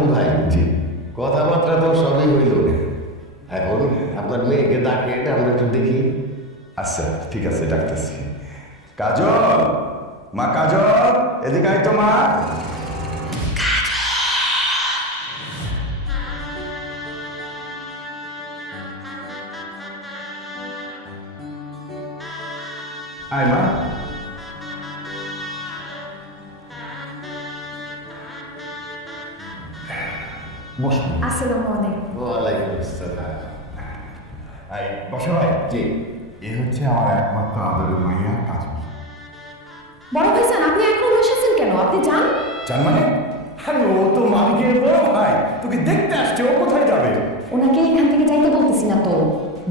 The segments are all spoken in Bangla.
হারুন ভাই, জি, কথাবার্তা তো সবই হইল। এখন আপনার মেয়েকে ডাকে, এটা আমরা একটু দেখি। আচ্ছা ঠিক আছে, ডাকতেছি। কাজল, মা কাজল, এদিকে আয় তো মা। আয় মা। বসো। আসসালামু আলাইকুম। ওয়ালাইকুম আসসালাম। আয় বসো ভাই। জি, এ হচ্ছে আমার একমাত্র আদরের মাইয়া কাজল। বড় ভাইজান, আপনি এখনো বসেছেন কেন? আপনি যান। জান মানে? আরে ও তো মালিকের বড় ভাই, তোকে দেখতে আসছে, ও কোথায় যাবে? ওনাকে এখান থেকে যাইতে বলতেছি না তো,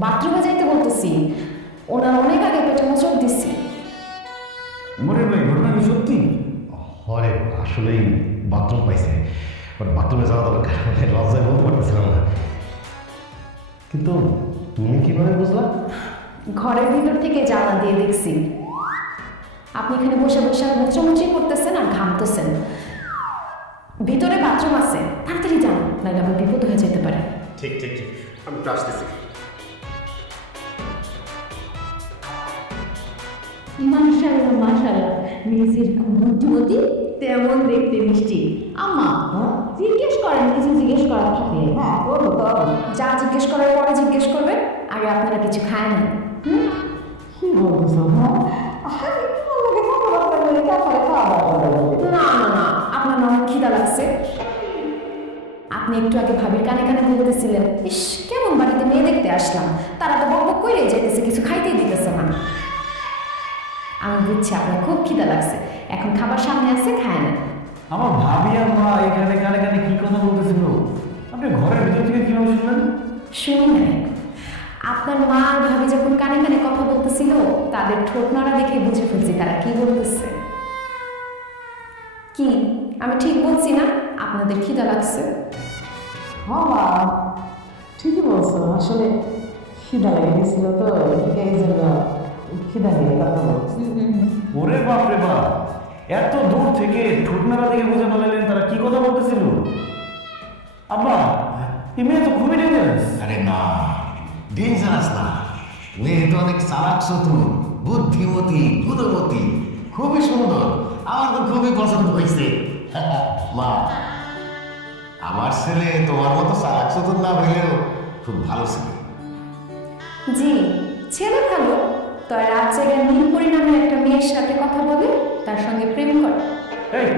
বাথরুমে যাইতে বলতেছি। ওনার অনেক আগে পেটে মোচড় দিচ্ছি। মনে ভাই ঘটনা কি সত্যি? হরে আসলেই বাথরুম পাইছে, মানে বাথরুমে যাওয়া দরকার, মানে লজ্জায় বলতে পারতেছিলাম না। কিন্তু তুমি কিভাবে বুঝলা? ঘরের ভিতর থেকে জানলা দিয়ে দেখছি আপনি এখানে বসে বসে মোচড়মুচি করতেছেন আর ঘামতেছেন। ভিতরে বাথরুম আছে, তাড়াতাড়ি যান, নাহলে আমার বিপদ হয়ে যেতে পারে। ঠিক ঠিক ঠিক, আমি তো আসতেছি। মাশাআল্লাহ মাশাআল্লাহ, মেয়ে যেরকম বুদ্ধিমতী তেমন দেখতে মিষ্টি। আম্মা জিজ্ঞেস করেন, কিছু জিজ্ঞেস করার থাকলে। হ্যাঁ বলো তো। যা জিজ্ঞেস করার পরে জিজ্ঞেস করবেন, আগে আপনারা কিছু খায় না। কি বলছো? হ্যাঁ আমি তোমার লোকে কথাবার্তা বলে তারপরে খাওয়া দাওয়া করবো। না না না, আপনার না অনেক খিদা লাগছে। আপনি একটু আগে ভাবির কানে কানে বলতেছিলেন, ইস কেমন বাড়িতে মেয়ে দেখতে আসলাম, তারা তো বকবক করে যেতেছে, কিছু খাইতেই দিতেছে না। আমি বুঝছি আপনার খুব খিদা লাগছে, এখন খাবার সামনে আছে, খায় না। আমার ভাবি আর মা এখানে কানে কানে কি কথা বলতেছিল, আপনি ঘরের ভিতর থেকে কিভাবে শুনলেন? শুনি নাই। আপনার মা আর ভাবি যখন কানে কানে কথা বলতেছিল, তাদের ঠোঁট নড়া দেখে বুঝে ফেলছি তারা কি বলতেছে। কি আমি ঠিক বলছি না? আপনাদের খিদা লাগছে। হ্যাঁ ঠিকই বলছো, আসলে খিদা লেগে গেছিল তো, এই জন্য খিদা নিয়ে কথা বলছি। ওরে বাপ রে বাপ, এত দূর থেকে ঠোঁটনারা দেখে বুঝে ফেলালেন তারা কি কথা বলতেছিল। আব্বা, এই মেয়ে তো খুবই ডেঞ্জারাস। আরে না, ডেঞ্জারাস না, মেয়ে তো অনেক চালাক, চতুর, বুদ্ধিমতী, গুণবতী, খুবই সুন্দর। আমার তো খুবই পছন্দ হয়েছে। মা, আমার ছেলে তোমার মতো চালাক চতুর না হইলেও খুব ভালো ছেলে। জি, ছেলে ভালো, তো রাত জায়গায় নীল পরিণামের একটা মেয়ের সাথে কথা বলে তার সঙ্গে প্রেম করে। এই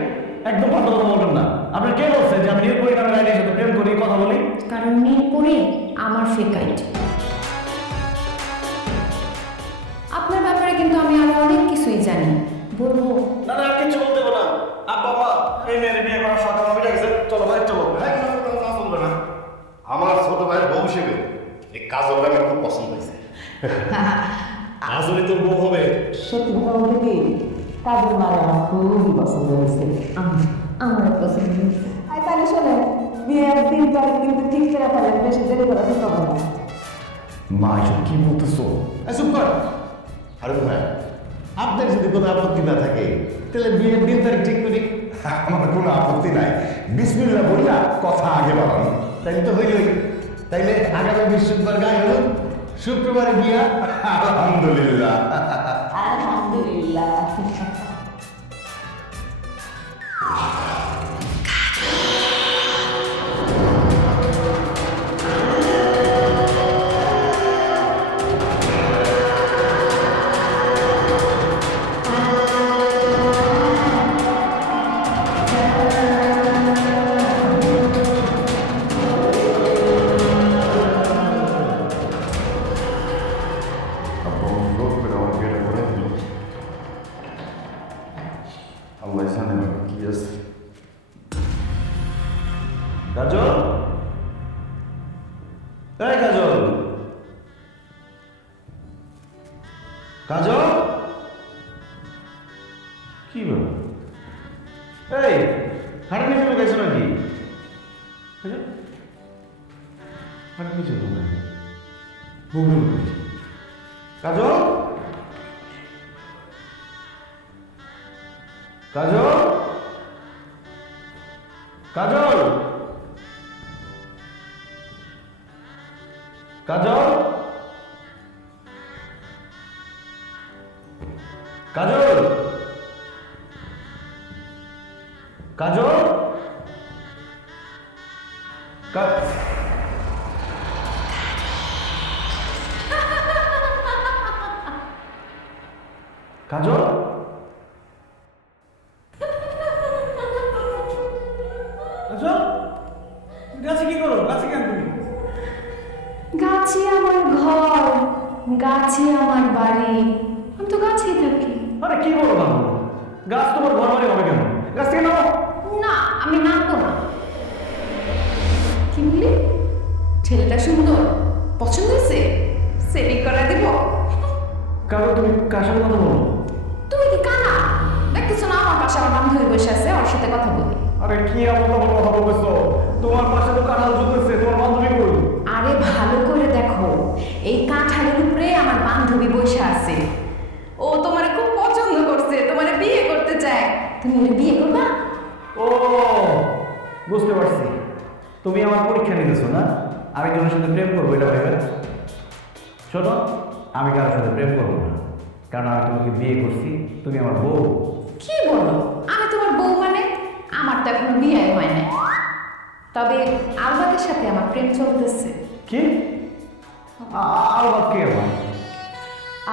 একদম ভালো কথা বলবেন না। আপনার কে বলছে যে আমি নিয়োগ পরিণামের আইনের সাথে প্রেম করি, কথা বলি? কারণ নীল পরি আমার ফেকাইট। আপনার ব্যাপারে কিন্তু আমি আরো অনেক কিছুই জানি, বলবো। না না, কিছু বলতে হবে না। আব্বা মা, এই মেয়ের বিয়ে করার সাথে আমি ডাকছে, চলো ভাই চলো। হ্যাঁ, না চলবে না। আমার ছোট ভাইয়ের বউ হিসেবে এই কাজলটা আমার খুব পছন্দ হয়েছে। আসলে তোর বউ হবে। সত্যি কথা বলতে কি, কাজের মারে আমার খুবই পছন্দ হয়েছে। আমার পছন্দ হয়েছে। আর তাহলে শোনেন, বিয়ের 3 তারিখ কিন্তু ঠিক করে ফেলেন, বেশি দেরি করা ঠিক হবে না। মা এসব কি বলতেছো? চুপ কর হারুন ভাই, আপনার যদি কোনো আপত্তি না থাকে তাহলে বিয়ের দিন তারিখ ঠিক করি। আমার কোনো আপত্তি নাই, বিসমিল্লাহ বললা কথা আগে বাড়ানো। তাইলে তো হইলই। তাইলে আগামী বৃহস্পতিবার গায়ে হলো, শুক্রবারে বিয়া। আলহামদুলিল্লাহ। আলহামদুলিল্লাহ। আল্লাহ জানে কি আছে। কাজল, এই কাজল, কাজল, কি ব্যাপার? এই হাঁটা নিচে লুকাইছো নাকি? হাঁটা নিচে লুকাই, বুবু লুকাইছো। কাজল, কাজল, কাজল, কাজল, কাজল, কাজল, কাজল, কাজল, গাছে কি করো? গাছে কেন তুমি? গাছে আমার ঘর, গাছে আমার বাড়ি, আমি তো গাছেই থাকি। আরে কি বলো না, গাছ তোমার ঘর বাড়ি হবে কেন? গাছ থেকে নাও। না, আমি নামবো না। কি বললি? ছেলেটা সুন্দর, পছন্দ হয়েছে, সেটিং করা দিব। কারণ তুমি কার সাথে কথা বলো? তুমি কি কানা দেখতেছো না? আমার পাশে আমার বান্ধবী বসে আছে, ওর সাথে কথা বলি। আরে কি এমন কথা বলতেছো? তোমার পাশে তো কাঁঠাল ঝুলতেছে, তোমার বান্ধবী কই? আরে ভালো করে দেখো, এই কাঁঠালের উপরে আমার বান্ধবী বসে আছে। ও তোমারে খুব পছন্দ করছে, তোমারে বিয়ে করতে চায়। তুমি ওরে বিয়ে করবা? ও বুঝতে পারছি, তুমি আমার পরীক্ষা নিতেছো না? আমি তোমার সাথে প্রেম করবো এটা ভেবে? শোনো, আমি কারোর সাথে প্রেম করবো না, কারণ আমি তোমাকে বিয়ে করছি, তুমি আমার বউ। কি বলো? আমি তোমার বউ মানে? আমার তো এখনো বিয়ে হয় না। তবে আলবাতের সাথে আমার প্রেম চলতেছে। কি? আলবাত কে আমার?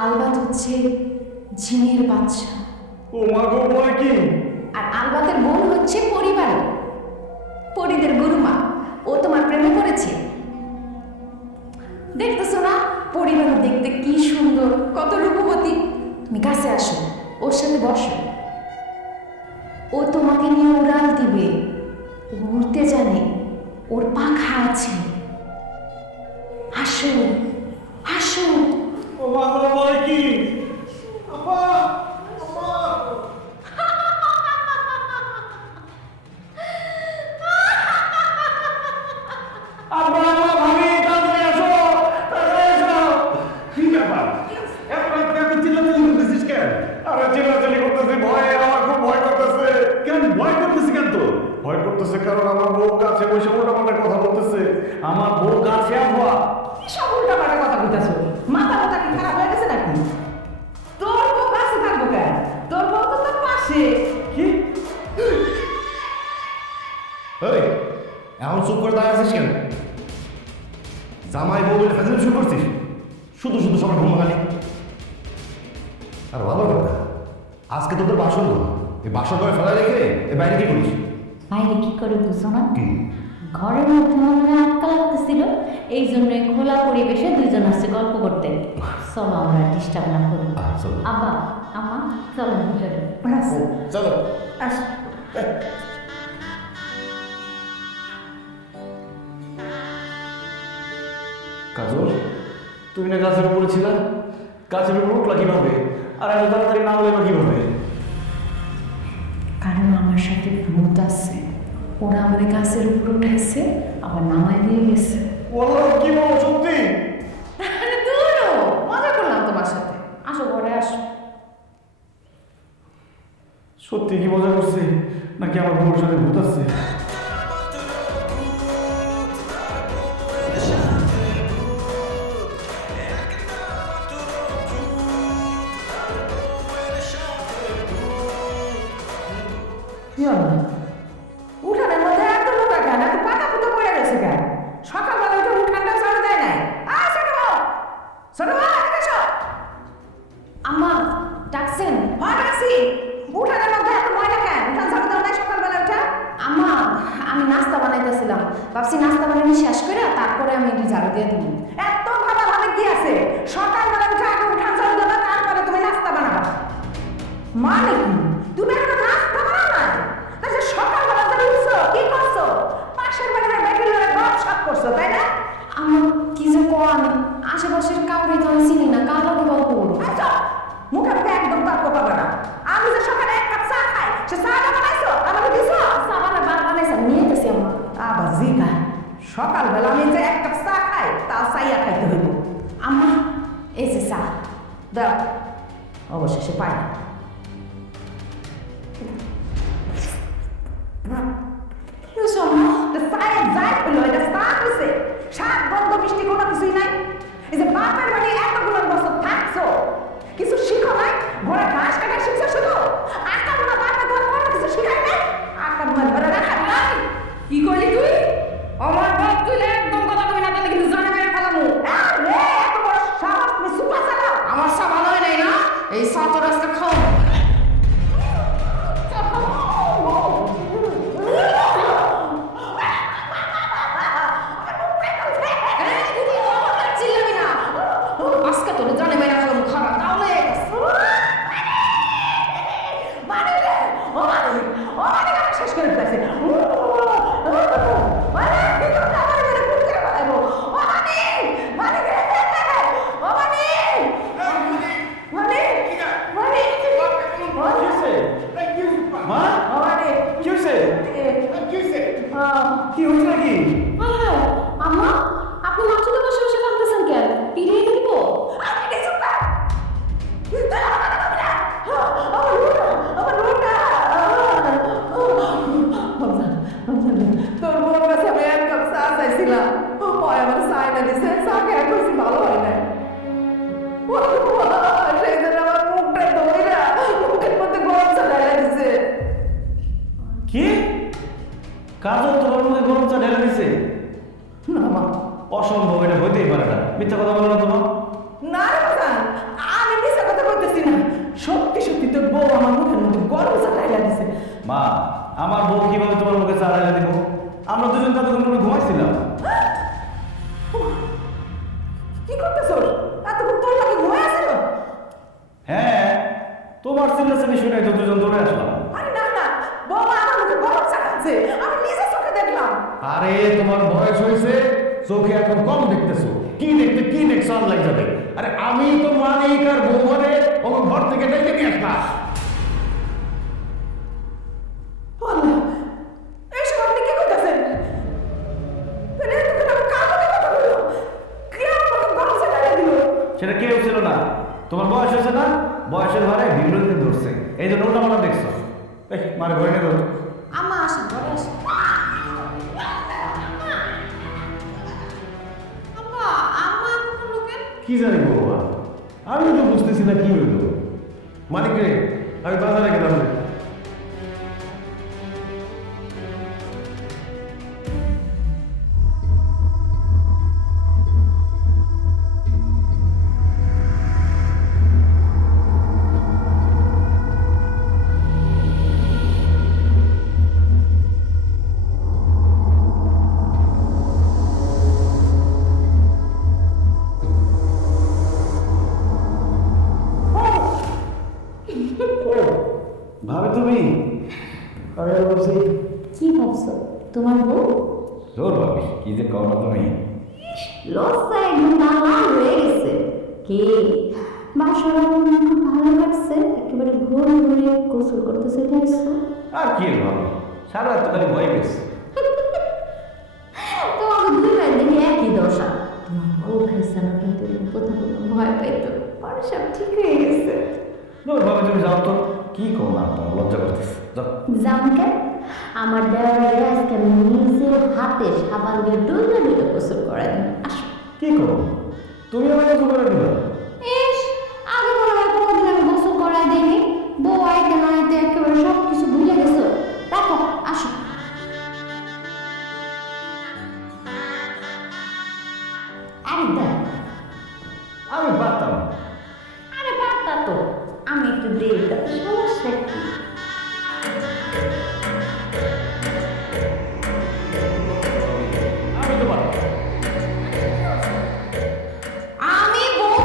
আলবাত হচ্ছে জিনের বাচ্চা, ও মা গো, বলে কি? আর আলবাতের বোন হচ্ছে পরিবার, পরিদের গুরুমা। ও তোমার প্রেমে পড়েছে। দেখতেছো না পরিবার দেখতে কি সুন্দর, কত রূপবতী। তুমি কাছে আসো, ওর সাথে বসো, ও তোমাকে নিয়ে উড়াল দিবে। ও উড়তে জানে, ওর পাখা আছে। আসো আসো। ও মা গো, বলে কি? আপা, আপা, ভাবি, তাড়াতাড়ি আসো, তাড়াতাড়ি আসো। কি ব্যাপার? এত চিল্লাচিল্লি করতেছিস কেন? আরে চিল্লাচিল্লি করতেছি ভয়ে, আমার খুব ভয় করতেছে। কেন ভয় করতেছি? কেন তো ভয় করতেছে? কারণ আমার বউ কাছে বসে উল্টাপাল্টা কথা বলতেছে। আমার বউ কাছে আবহাওয়া। কি সব উল্টাপাল্টা কথা কইতাছো? মাথা মাথা কি খারাপ হয়ে গেছে নাকি? তোর বউ কাছে থাকবো কেন? তোর বউ তো তোর পাশে। কি? এই এখন চুপ করে দাঁড়িয়ে আছিস কেন? জামাই বউ বলে ফেসিলিটি শুরু করছিস? শুধু শুধু সবার ঘুম খালি। আর ভালো কথা, আজকে তোদের বাসন ঘর, এই বাসন ঘরে ফেলা রেখে এই বাইরে কি করিস? বাইরে কি করে বুঝছো না? কি? ঘরের মধ্যে মনে আটকা লাগতেছিল, এই জন্য খোলা পরিবেশে দুইজন আসছে গল্প করতে। চলো আমরা ডিস্টার্ব না করি। চলো। আব্বা, আম্মা, চলো ভিতরে। চলো। আস। কাজল, তুমি না গাছের উপরে ছিলা? গাছের উপর উঠলা কিভাবে? আর এত তাড়াতাড়ি না হলে কিভাবে? কারণ আমার সাথে ভূত আছে, ওরা আমাদের গাছের উপর উঠেছে, আবার নামায় দিয়ে গেছে। বলো কি, বলো সত্যি? আরে দূরও, মজা করলাম তোমার সাথে। আসো ঘরে আসো। সত্যি কি মজা করছে নাকি আমার বউর সাথে ভূত আছে? কি হলো? উঠানের মধ্যে এত লোক কেন? এত পাতা পুতো পড়ে গেছে কেন? সকালবেলা উঠে উঠানটা ঝাড়ু দেয় নাই। ছোট বউ, ছোট বউ, এদিকে এসো। আম্মা ডাকছেন? হয় রাখছি। উঠানের মধ্যে এত ময়লা কেন? উঠান ঝাড়ু দাও নাই সকালবেলা উঠে? আম্মা, আমি নাস্তা বানাইতেছিলাম, ভাবছি নাস্তা বানানি শেষ করে তারপরে আমি একটু ঝাড়ু দিয়ে দিব। এত ভাবা ভাবে কি আছে? সকালবেলা উঠে আগে উঠান ঝাড়ু দেবা, তারপরে তুমি নাস্তা বানাবা। মানে কি? তুমি এখন নাস্তা বানাও না? তাহলে সকালবেলা যে উঠছো, কি করছো? পাশের বাড়ির বেটির লগে গপসপ করছো, তাই না? আমার কি যে কোন, আশেপাশের কাউকে তো আমি চিনি না, কার লগে গল্প করবো? আচ্ছা, মুখে মুখে একদম তর্ক করবে না। আমি যে সকালে এক কাপ চা খাই, সে চাটা বানাইছো, আমাকে দিছো? সাবানা বার বানাইছে, নিয়ে গেছি আম্মা। আবার জিগা, সকালবেলা আমি যে এক কাপ চা খাই, তাও চাইয়া খাইতে হইব। আম্মা এই যে চা। দাও, অবশেষে পাই না। কি হয়েছে আম্মা? চায়ের যাই হইলো, এটা চা হইছে। স্বাদ গন্ধ মিষ্টি কোনো কিছুই নাই। এই যে বাপের বাড়ি এতগুলো বছর থাকছো, কিছু শিখো নাই? ঘোড়া ঘাস কাটা শিখছো শুধু? আকাম না বাপে তোমার কোনো কিছু শিখাই নাই? আকাম না ধরে রাখা নাই? কি করলি তুই? আমার বাপ তুই একদম কথা কবি না, তাহলে কিন্তু জানে মেরে ফেলামু। রে এত বড় সাহস, তুমি সুপা চালাও? আমার সব ভালো হয় নাই না, এই সাতর আজকে খাও। চিল্লাবি না, আজকে তোর জানে মেরে ফেলামু, খারাপ তাহলে মানে রে, ও মানে আমার শেষ করে ফেলেছে। মানে কিন্তু আমার মেরে ফুল করে ফেলাইবো। ও মানে রে, ও মানে মা ও মানে কি হয়েছে? কি হয়েছে নাকি? আম্মা, আপনি মাছুতে বসে বসে কাঁদতেছেন কেন? পিড়িয়ে দিব? তোর বোন কাছে আমি এক কাপ চা চাইছিলাম, ওই আমার চায়না দিছে, চা খেয়ে করছি ভালো হয় না। সেই জন্য আমার মুখটা ধইরা মুখের মধ্যে গরম চা ঢেলে দিছে। কি কাজল তোমার মুখে গরম চা ঢেলে দিছে? না মা, অসম্ভব, এটা হইতেই পারে না। মিথ্যা কথা বলো না তোমার। না রে বাজান, আমি মিথ্যা কথা বলতেছি না, সত্যি সত্যি তোর বউ আমার মুখের মধ্যে গরম চা ঢেলে দিছে। মা, আমার বউ কিভাবে তোমার মুখে চা ঢেলে দিব? আমরা দুজন কতক্ষণ তুমি ঘুমাইছিলাম। কি করতেছ? এতক্ষণ তোর লাগে ঘুমায় আসিল? হ্যাঁ, তোমার চিল্লাচিল্লি শুনে তো দুজন দৌড়ে আসলাম। আরে না না, বৌমা আমার মুখে গরম চা খাচ্ছে, আমি নিজে চোখে দেখলাম। আরে তোমার বয়স হয়েছে, চোখে এখন কম দেখতেছো। কি দেখছো অনলাইন যাবে? আরে আমি তো মালিক আর বৌমারে ওকে ঘর থেকে ডেকে নিয়ে আসলাম। আল্লাহ, এইসব আপনি কি করতেছেন? মানে এতক্ষণ আমি কার মধ্যে কথা বললো? কে আমাকে গরম চা ঢেলে দিল? সেটা কেউ ছিল না। তোমার বয়স হয়েছে না, বয়সের ভারে বিরোধী ধরছে, এই জন্য ওটা মারা দেখছো। এই মারে ভয় নেই ধরো। আম্মা আসেন, ঘরে আসেন। আম্মা, আম্মা এখন লোকের কি জানি বাবা, আমি তো বুঝতেছি না কি হইল। মালিক রে, আমি বাজারে গেলাম রে। ভাবে তুমি? আমি আর ভাবছি কি ভাবছো? তোমার বউ? জোর ভাবি, কি যে কও না তুমি। লজ্জা একদম লাল হয়ে গেছে। কি বাসর ভালো কাটছে, একেবারে ঘুরে ঘুরে গোসল করতে চলে আসছো। আর কি ভাবি, সারা রাত খালি ভয় পেয়েছে। তোমাকে দুই ভাই দেখি একই দশা। তোমার বউ খাইছে না, কিন্তু প্রথম প্রথম ভয় পাইতো, পরে সব ঠিক হয়ে গেছে। জোর ভাবি তুমি যাও তো, কি কও না, তোমার লজ্জা করতেছে। যাও। জামকে আমার দেওয়ারে আজকে আমি নিজের হাতে সাবান দিয়ে ডুলে ডুলে গোসল করাই দিন। আসো। কি করো তুমি? আমাকে তো করে দিবা। ইস, আগে মনে হয় কোনোদিন আমি গোসল করাই দিইনি। বউ আইতে না আইতে একেবারে সব কিছু ভুলে গেছো। রাখো, আসো। আরে দেখ, আমি পারতাম না। আরে পারতা তো, আমি একটু দেরি, তাতে সমস্যা কি? আমি তো পারতাম। আমি বউ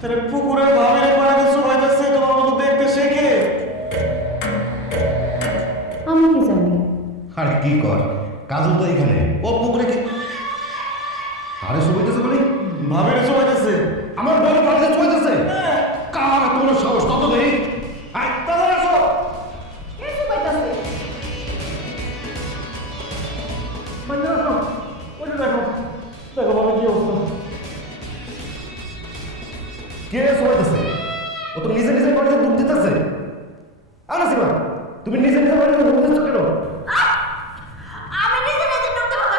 তাহলে পুকুরে ভাবিরে পানিতে সময় যাচ্ছে তোমার মতো দেখতে শেখে। আমি কি জানি? আর কি কর, কাজল তো এখানে, ও পুকুরে কি আরে শুকাইতেছে বলি? ভাবিরে সময় যাচ্ছে। আমার বড় বাড়িতে চলতেছে কার তোর সাহস কত দেরি? আয় তাহলে আসো। কে শুকাইতাছে? মানে আসো, ওই যে দেখো, দেখো বাবা কি অবস্থা। কে শুকাইতেছে? ও তো নিজে নিজে বাড়িতে ডুব দিতেছে। আরে সিমা, তুমি নিজে নিজে বাড়িতে ডুব দিচ্ছ কেন? আমি নিজে নিজে ডুবতে পারবো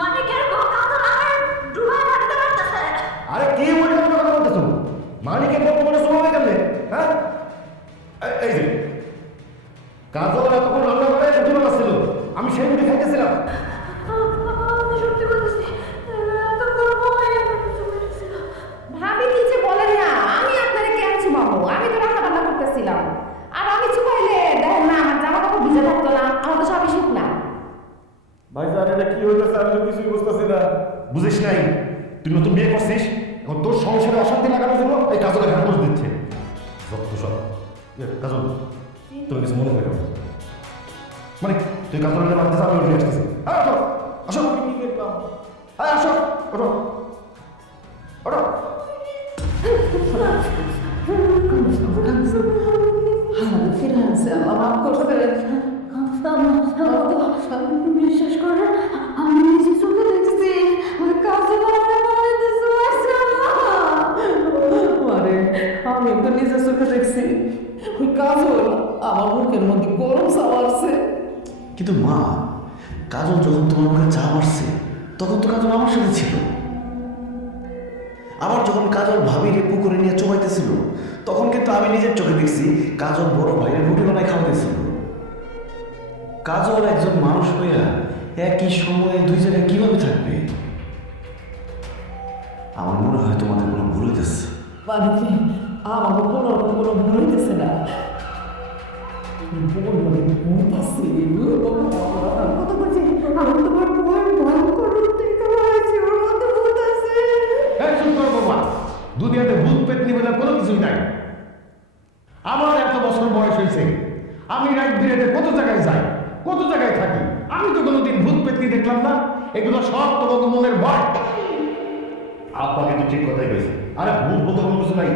মানে কেন কাজল আমার ডুবাই রাখতে পারতেছে। আরে কি বলে কথা বলতেছো? মানিকে বর্তমানে সময় কেমনে? হ্যাঁ এই যে কাজল এতক্ষণ রান্না করে উঠে আসছিল, আমি সেই মুড়ি খাইতেছিলাম। আমি সত্যি বলতেছি এত গর্ব হয়ে গেছিল। ভাবি কি যে বলেন না, আমি আপনারে কেন চুমাবো? আমি তো রান্না বান্না করতেছিলাম। আর আমি চুমাইলে দেখেন না আমার জামা কাপড় ভিজে থাকতো না, আমার তো সবই শুকনা। ভাই স্যার এটা কি হইতেছে আমি তো কিছুই বুঝতেছি না। বুঝিস নাই, তুই নতুন বিয়ে করছিস, এখন তোর সংসারে অশান্তি লাগানোর জন্য এই কাজলে ঘাট দোষ দিচ্ছে। যত সব কাজল, তুমি কিছু মনে করো মানে তুই কাজলের বাড়িতে যাবি, উঠে আসতেছি। আসো আসো কি দেখলাম? আসো ওঠো ওঠো। বিশ্বাস করে আমি নিজে চোখে দেখছি ওই কাজল আমার বাড়িতে চলে আরে আমি তো নিজের চোখে দেখছি ওই কাজল আমার মুখের মধ্যে গরম সাওয়ারছে। কিন্তু মা, কাজল যখন তোমার মুখে চা মারছে তখন তো কাজল আমার সাথে ছিল। আবার যখন কাজল ভাবিরে পুকুরে নিয়ে চোবাইতেছিল তখন কিন্তু আমি নিজের চোখে দেখছি কাজল বড় ভাইয়ের রুটি বানায় খাওয়াতেছিল। কাজল একজন মানুষ হইয়া একই সময়ে দুই জায়গায় কিভাবে থাকবে? আমার মনে হয় তোমাদের কোনো ভুল হইতেছে। বাড়িতে আমার কোনো রকম কোনো ভুল হইতেছে না। ভূত আছে কত বলছি আমার তোমার বই ভয়ঙ্কর রূপ দেখতে পাচ্ছি ওর মধ্যে ভূত আছে। এই চুপ করো বাবা, দুনিয়াতে ভূত পেতনি বলে কোনো কিছুই নাই। আমার এত বছর বয়স হয়েছে, আমি রাত বিরেতে কত জায়গায় যাই, কত জায়গায় থাকি, আমি তো কোনোদিন ভূত পেতনি দেখলাম না। এগুলো সব তোমাকে মনের ভয়। আপনাকে তো ঠিক কথাই কইছে, আরে ভূত বলতে কোনো কিছু নাই।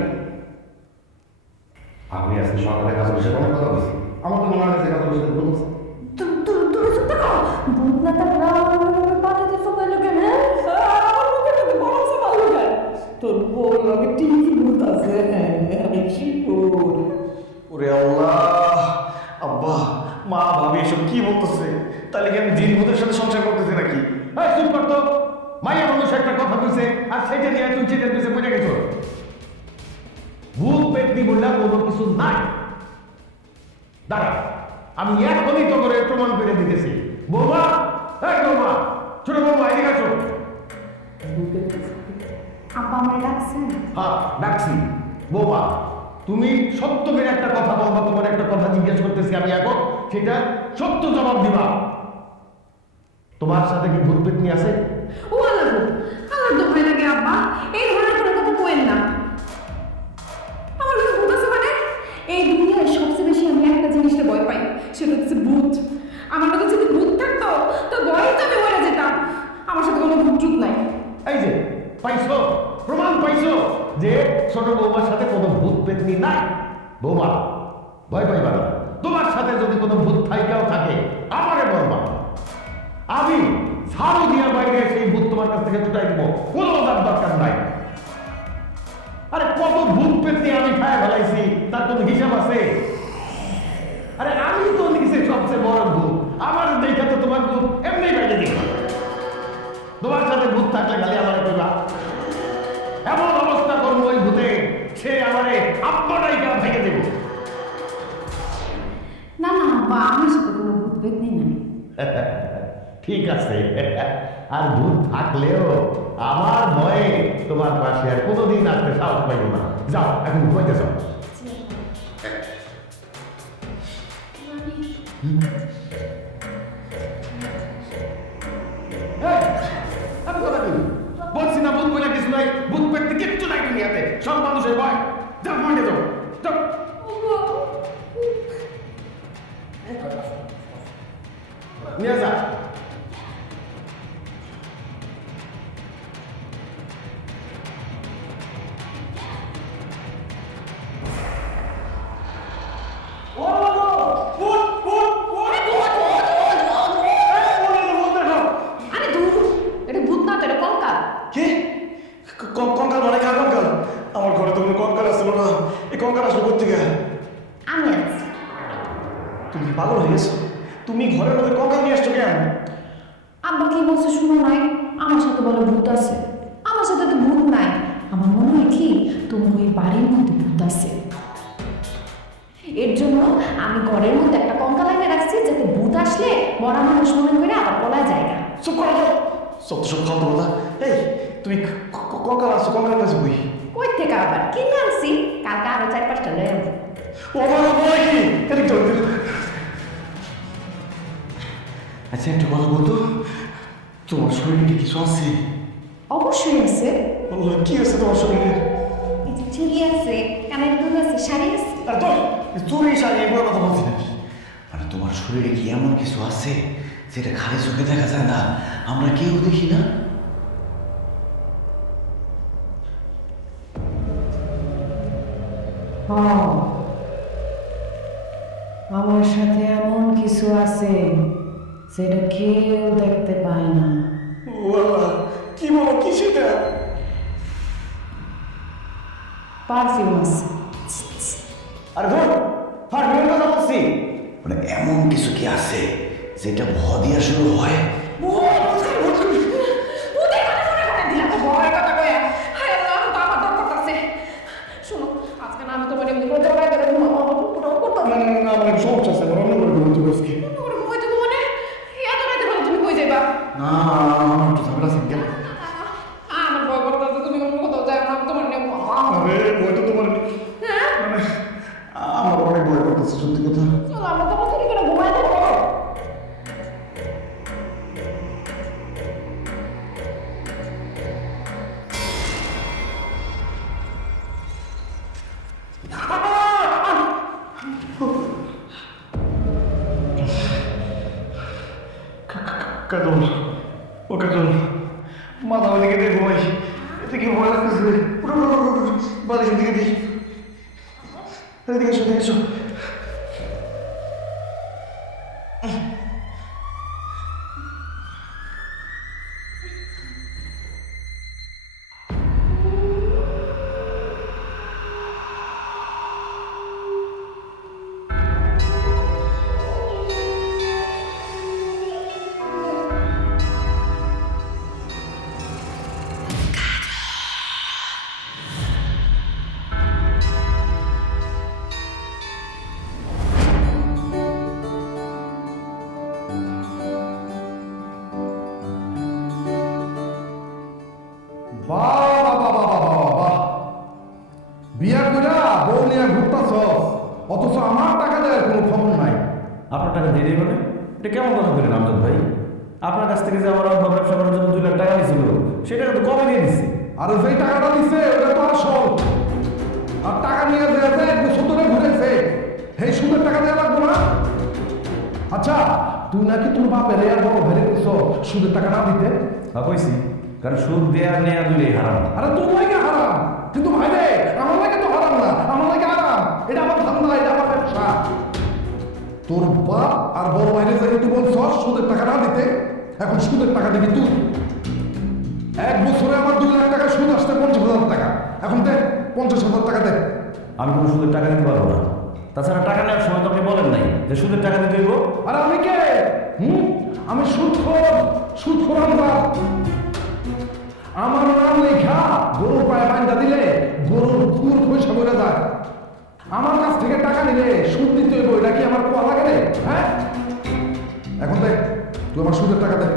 আমি আজকে সকালে কাজের সাথে অনেক কথা বলছি, আমার তো মনে হয় যে কাজের সাথে ভূত আছে। তুমি চুপ থাকো। ভূত না থাকলে আমার পাঠিয়ে চোখাইলো কেন? আমার মুখের মধ্যে গরম সাওয়ার কেন? তোর বউ লগে ঠিকই ভূত আছে, আমি শিওর। ওরে আল্লাহ, আব্বা মা ভাবি এসব কি বলতেছে? তাহলে কি আমি জিন ভূতের সাথে সংসার করতেছি নাকি? এই চুপ কর তো, মাইয়া মানুষ একটা কথা কইছে আর সেটা নিয়ে তুই চেটের পিছে পড়ে গেছো। ভূত পেতনি বললে কোনো কিছু নাই। দাঁড়া, আমি এখনই তো করে প্রমাণ করে দিতেছি। বৌমা, এই বৌমা, ছোট বৌমা এদিকে আসো। আপা আমার ডাকছেন? হ্যাঁ ডাকছি। বৌমা, তুমি সত্য করে একটা কথা বলবা, তোমার একটা কথা জিজ্ঞেস করতেছি আমি এখন, সেটা সত্য জবাব দিবা। তোমার সাথে কি ভূত পেতনি আছে? ও আল্লাহ গো, আমার তো ভয় লাগে আব্বা, এই ধরনের কোনো কথা কোয়েন না। আমার কাছে ভূত আছে মানে? এই দুনিয়ায় সবচেয়ে বেশি আমি একটা জিনিসে ভয় পাই, সেটা হচ্ছে ভূত। আমার কাছে যদি ভূত থাকতো তো ভয়ে তো আমি মরে যেতাম। আমার সাথে কোনো ভূত টুত নাই। এই যে পাইছো, প্রমাণ পাইছো যে ছোট বৌমার সাথে কোনো ভূত পেতনি নাই। বৌমা ভয় পাইবা না, তোমার সাথে যদি কোনো ভূত থাইকাও থাকে আমারে বলবা, আমি ঝাড়ু দিয়া বাইরে সেই ভূত তোমার কাছ থেকে ছুটাই দিব, কোনো দরকার নাই। আরে কত ভূত পেতনি আমি খায় ফেলাইছি, তার কোনো হিসাব আছে? আরে আমি তো নিজে সবচেয়ে বড় ভূত, আমার দেখা তো তোমার ভূত এমনি বাইরে দিই। তোমার সাথে ভূত থাকলে খালি আমার কইবা, এমন অবস্থা করবো ওই ভূতে সে আমারে আত্মটাই কেন থেকে দেব। না না আব্বা, আমার সাথে কোনো ভূত পেতনি নাই। ঠিক আছে, আর ভূত থাকলেও আমার ভয়ে তোমার পাশে আর কোনোদিন আসতে সাহস পাইব না। যাও এখন ঘুমাইতে যাও। আমি কথা বলি, বলছি না ভূত বলে কিছু নাই, ভূত পেতে কিচ্ছু নাই দুনিয়াতে। সব মানুষের ভয়। যাও পয়েন্টে যাও, যাও। নিয়ে যা। আরে দূর, এটা ভূত না তো, এটা কঙ্কাল। কি কঙ্কাল মানে কার কঙ্কাল? আমার ঘরে তো কোনো কঙ্কাল আসছিল না, এই কঙ্কাল আসলো কোথেকে? আমি আছি। তুমি পাগল হয়ে গেছো? তুমি ঘরের মধ্যে কঙ্কাল নিয়ে আসছো কেন? আব্বা কি বলছে শুনো নাই? আমার সাথে বলে ভূত আছে। আমার সাথে তো ভূত নাই। আমার মনে হয় কি তুমি ওই বাড়ির মধ্যে ভূত আছে। এর জন্য আমি ঘরের মধ্যে একটা কঙ্কাল এনে রাখছি, যাতে ভূত আসলে মরা মানুষ মনে করে আবার পলা যায় না। চুপ করো তো, সব খাওয়া কথা। এই তুমি কঙ্কাল আসছো, কঙ্কাল কাছে বই। কই থেকে আবার কিনে আনছি, কালকে আরো 4-5টা লয়ে আনবো। ও বাবা বই কি? এদিক চল। আচ্ছা একটা কথা বলতো, তোমার শরীরে কিছু আছে? অবশ্যই আছে। কি আছে তোমার শরীরে? এই যে চুড়ি আছে, কানের দুল আছে, শাড়ি আছে। আর তোর চুরি শাড়ি এগুলো কথা বলছি নাকি? মানে তোমার শরীরে কি এমন কিছু আছে যেটা খালি চোখে দেখা যায় না, আমরা কেউ দেখি না? আমার সাথে এমন কিছু আছে যেটা কেউ দেখতে পায় না। কি বলো, কি সেটা? পারফিউম আছে। আরে ধর, ফার্মের কথা বলছি। মানে এমন কিছু কি আছে যেটা ভ দিয়া শুরু হয়? শোনো, আজকে না আমি তোমার এমনি করে জড়াই করে ঘুমাবো, আমার পুরো করতে হবে। না আমার সমস্যা আছে, অন্য করে ঘুমোতে বসছি। করে ঘুমাইতে ঘুমানে এত রাতে বলে তুমি কই যাইবা? না আমার একটু ঝামেলা আছে গেল। আমার ভয় করতে তুমি অন্য কোথাও যাও না, আমি তোমার নিয়ে ঘুমাবো। আরে ভয় তো তোমার, হ্যাঁ মানে আমার অনেক ভয় করতেছে সত্যি কথা। চলো আমরা তখন চুরি করে ঘুমাই দেবো। কাজল, ও কাজল, মাথা ওদিকে দিয়ে ঘুমাই, এদিকে ভয় লাগতেছে। বালিশ ওদিকে দিই, এদিকে এসো, এদিকে এসো। বিয়া কইরা বউ নিয়ে ঘুরতাছ, অথচ আমার টাকা দেওয়ার কোনো খবর নাই। আপনার টাকা দিয়ে দিই মানে? এটা কেমন কথা বললেন আমজাদ ভাই? আপনার কাছ থেকে যে আমার আব্বা ব্যবসা করার জন্য 2 লাখ টাকা নিয়েছিল, সেটা তো কবে দিয়ে দিচ্ছে? আর যেই টাকাটা দিচ্ছে ওটা তো আসল। আর টাকা নিয়ে যে 1 বছর ধরে ঘুরেছে, সেই সুদের টাকা দেওয়া লাগবে না? আচ্ছা তুই নাকি তোর বাপের আর বড় ভাইরে কইছ সুদের টাকা না দিতে? কইছি, কারণ সুদ দেয়া নেয়া দুটোই হারাম। আরে তোর লাগে হারাম, কিন্তু ভাই রে আমার লাগে তো হারাম না, আমার লাগে হারাম। এটা আমার ধান্দা, এটা আমার ব্যবসা। তোর বাপ আর বড় ভাইরে যে তুই বলছ সুদের টাকা না দিতে, এখন সুদের টাকা দিবি তুই। 1 বছরে আমার 2 লাখ টাকা সুদ আসতে 50,000 টাকা। এখন দে 50,000 টাকা দে। আমি কোনো সুদের টাকা দিতে পারবো না। তাছাড়া টাকা নেওয়ার সময় তো আপনি বলেন নাই যে সুদের টাকা দিতে হইব। আর আমি কে? আমি সুদখোর আমরা। আমার নাম লেখা গরুর পায়ে বান্ধা দিলে গরুর খুর পয়সা করে যায়। আমার কাছ থেকে টাকা নিলে সুদ দিতে হইব, এটা কি আমার কোয়া লাগে রে? হ্যাঁ এখন দেখ তুই আমার সুদের টাকা দে,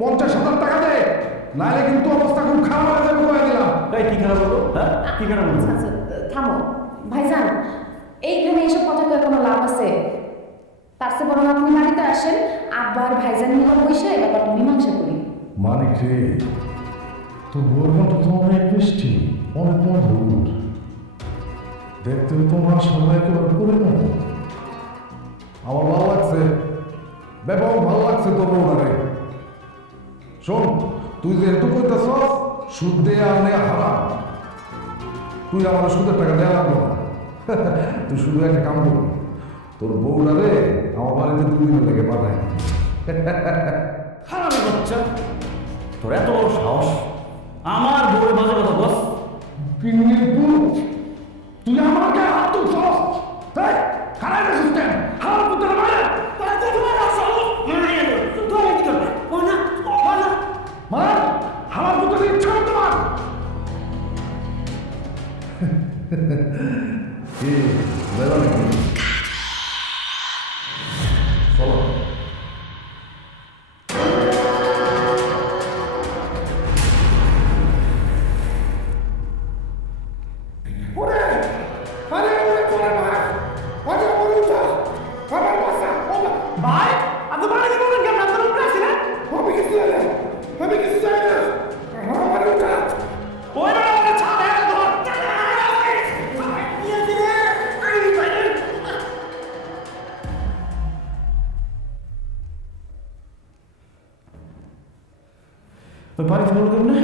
50,000 টাকা দে, নাহলে কিন্তু অবস্থা খুব খারাপ হয়ে যাবে কয়ে দিলাম। এই কি খারাপ হলো? হ্যাঁ কি খারাপ হলো? আচ্ছা থামো ভাইজান, এইখানে এসব কথা কয়ে কোনো লাভ আছে? তার চেয়ে বরং আপনি বাড়িতে আসেন, আব্বার ভাইজান নিয়ে বসে এই ব্যাপারটা মীমাংসা করি। মানিক রে, তোর বউর মতো তো অনেক মিষ্টি। অনেক মধুর, দেখতে তোমার সবাই একেবারে করে না। আমার ভালো লাগছে, ব্যাপক ভালো লাগছে তোর বউটারে। শোন, তুই যেহেতু কইতেছ সুদ দেয়া নেয়া হারাম, তুই আমার সুদের টাকা দেওয়া লাগবে না। তুই শুধু একটা কাম করবি, তোর বউটারে আমার বাড়িতে 2 দিনের লেগে পাঠায়। হারামি বাচ্চা, তোর এত বড় সাহস আমার বউয়ের বাজে কথা বস। পিন্নির পুত, তুই আমার গায়ে হাত তুলছস? এই, খারাপ রেছিস কেন? হারাম পুত্রের বাইরে! মার, হারাম পুত্রের ইচ্ছা হয় তোমার? কি, বেরো নাকি? চলো। ভাই আপনি বাড়ি যাবেন কেমন? আপনার উপরে আছে না? আমি কিছু জানি না। আমার উঠা ওই না ওই ছাড়ে ধর। ওই বাড়িতে বলবেন না?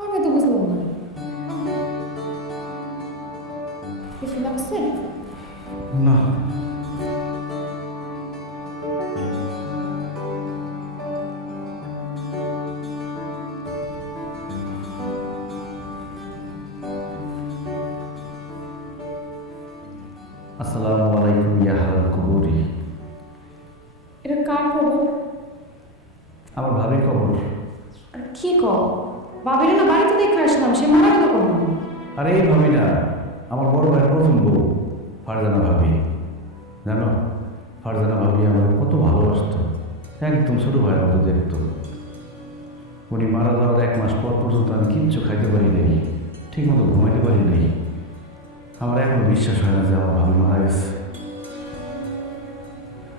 আমি তো বুঝলাম না, কিছু লাগছে? না, আসসালামু আলাইকুম ইয়া হালাল কুবুরি। এটা কার খবর? আমার ভাবির খবর। আর কি কও, বাবির না বাড়িতে দেখে আসলাম, সে মারা গেল কেন? আরে এই ভাবি না, আমার বড় ভাইয়ের প্রথম বউ ফারজানা ভাবি। জানো, ফারজানা ভাবি আমার কত ভালোবাসতো, একদম ছোটো ভাইয়ের মতো দেখতো। উনি মারা যাওয়ার 1 মাস পর পর্যন্ত আমি কিচ্ছু খাইতে পারি নাই, ঠিক মতো ঘুমাইতে পারি নাই। আমার এখন বিশ্বাস হয় না যে আমার ভাবি মারা গেছে।